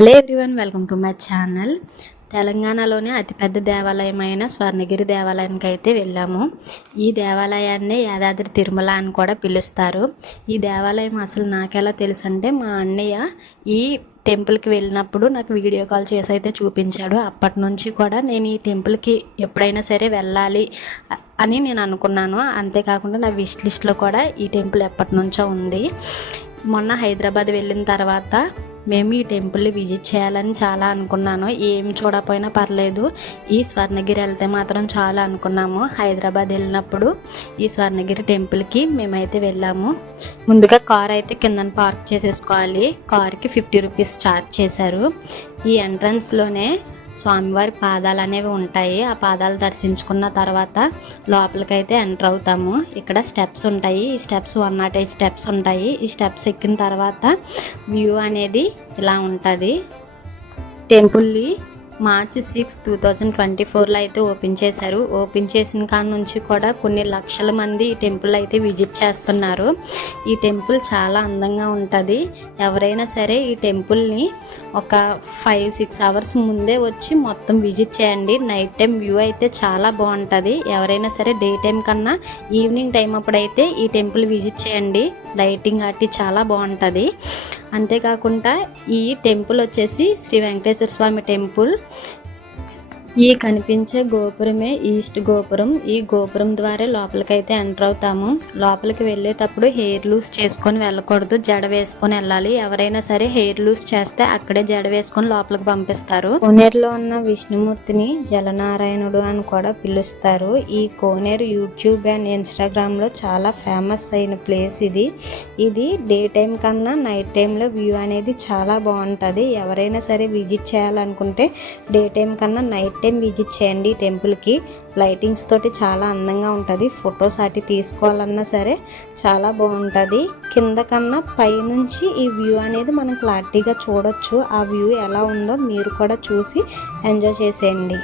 Hello everyone, welcome to my channel. తెలంగాణలోనే అతిపెద్ద దేవాలయమైన స్వర్ణగిరి దేవాలయానికి అయితే వెళ్ళాము. ఈ దేవాలయాన్ని యాదాద్రి తిరుమల అని కూడా పిలుస్తారు. ఈ దేవాలయం అసలు నాకెలా తెలుసు అంటే, మా అన్నయ్య ఈ టెంపుల్కి వెళ్ళినప్పుడు నాకు వీడియో కాల్ చేసి అయితే చూపించాడు. అప్పటి నుంచి కూడా నేను ఈ టెంపుల్కి ఎప్పుడైనా సరే వెళ్ళాలి అని నేను అనుకున్నాను. అంతేకాకుండా నా విష్ లిస్ట్లో కూడా ఈ టెంపుల్ ఎప్పటి నుంచో ఉంది. మొన్న హైదరాబాద్ వెళ్ళిన తర్వాత మేము ఈ టెంపుల్ని విజిట్ చేయాలని చాలా అనుకున్నాను. ఏం చూడకపోయినా పర్లేదు, ఈ స్వర్ణగిరి వెళ్తే మాత్రం చాలా అనుకున్నాము. హైదరాబాద్ వెళ్ళినప్పుడు ఈ స్వర్ణగిరి టెంపుల్కి మేమైతే వెళ్ళాము. ముందుగా కార్ అయితే కిందన పార్క్ చేసేసుకోవాలి. కార్కి 50 రూపీస్ ఛార్జ్ చేశారు. ఈ ఎంట్రన్స్లోనే స్వామివారి పాదాలు అనేవి ఉంటాయి. ఆ పాదాలు దర్శించుకున్న తర్వాత లోపలికైతే ఎంటర్ అవుతాము. ఇక్కడ స్టెప్స్ ఉంటాయి. ఈ స్టెప్స్ 108 స్టెప్స్ ఉంటాయి. ఈ స్టెప్స్ ఎక్కిన తర్వాత వ్యూ అనేది ఇలా ఉంటుంది. టెంపుల్ని మార్చ్ 6, 2024లో అయితే ఓపెన్ చేశారు. ఓపెన్ చేసిన కాడ నుంచి కూడా కొన్ని లక్షల మంది ఈ టెంపుల్ అయితే విజిట్ చేస్తున్నారు. ఈ టెంపుల్ చాలా అందంగా ఉంటుంది. ఎవరైనా సరే ఈ టెంపుల్ని ఒక 5-6 అవర్స్ ముందే వచ్చి మొత్తం విజిట్ చేయండి. నైట్ టైం వ్యూ అయితే చాలా బాగుంటుంది. ఎవరైనా సరే డే టైం కన్నా ఈవినింగ్ టైం అప్పుడైతే ఈ టెంపుల్ విజిట్ చేయండి. లైటింగ్ అట్టి చాలా బాగుంటుంది. అంతేకాకుండా ఈ టెంపుల్ వచ్చేసి శ్రీ వెంకటేశ్వర స్వామి టెంపుల్. ఈ కనిపించే గోపురమే ఈస్ట్ గోపురం. ఈ గోపురం ద్వారా లోపలికైతే ఎంటర్ అవుతాము. లోపలికి వెళ్ళేటప్పుడు హెయిర్ లూజ్ చేసుకొని వెళ్ళకూడదు, జడ వేసుకొని వెళ్ళాలి. ఎవరైనా సరే హెయిర్ లూజ్ చేస్తే అక్కడే జడ వేసుకొని లోపలికి పంపిస్తారు. కోనేరులో ఉన్న విష్ణుమూర్తిని జలనారాయణుడు అని కూడా పిలుస్తారు. ఈ కోనేరు యూట్యూబ్ అండ్ ఇన్స్టాగ్రామ్లో చాలా ఫేమస్ అయిన ప్లేస్ ఇది. ఇది డే టైం కన్నా నైట్ టైంలో వ్యూ అనేది చాలా బాగుంటుంది. ఎవరైనా సరే విజిట్ చేయాలనుకుంటే డే టైం కన్నా నైట్ టైం విజిట్ చేయండి. టెంపుల్కి లైటింగ్స్ తోటి చాలా అందంగా ఉంటుంది. ఫొటోస్ అటు తీసుకోవాలన్నా సరే చాలా బాగుంటుంది. కింద కన్నా పైనుంచి ఈ వ్యూ అనేది మనం క్లారిటీగా చూడొచ్చు. ఆ వ్యూ ఎలా ఉందో మీరు కూడా చూసి ఎంజాయ్ చేసేయండి.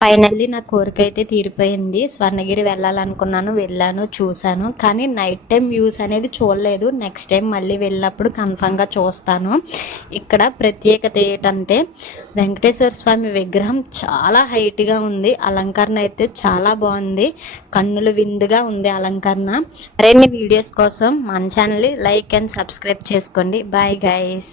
ఫైనల్లీ నా కోరిక అయితే తీరిపోయింది. స్వర్ణగిరి వెళ్ళాలనుకున్నాను, వెళ్ళాను, చూశాను. కానీ నైట్ టైం వ్యూస్ అనేది చూడలేదు. నెక్స్ట్ టైం మళ్ళీ వెళ్ళినప్పుడు కన్ఫామ్గా చూస్తాను. ఇక్కడ ప్రత్యేకత ఏంటంటే వెంకటేశ్వర స్వామి విగ్రహం చాలా హైట్గా ఉంది. అలంకరణ అయితే చాలా బాగుంది. కన్నుల విందుగా ఉంది అలంకరణ. మరిన్ని వీడియోస్ కోసం మన ఛానల్ని లైక్ అండ్ సబ్స్క్రైబ్ చేసుకోండి. Bye guys.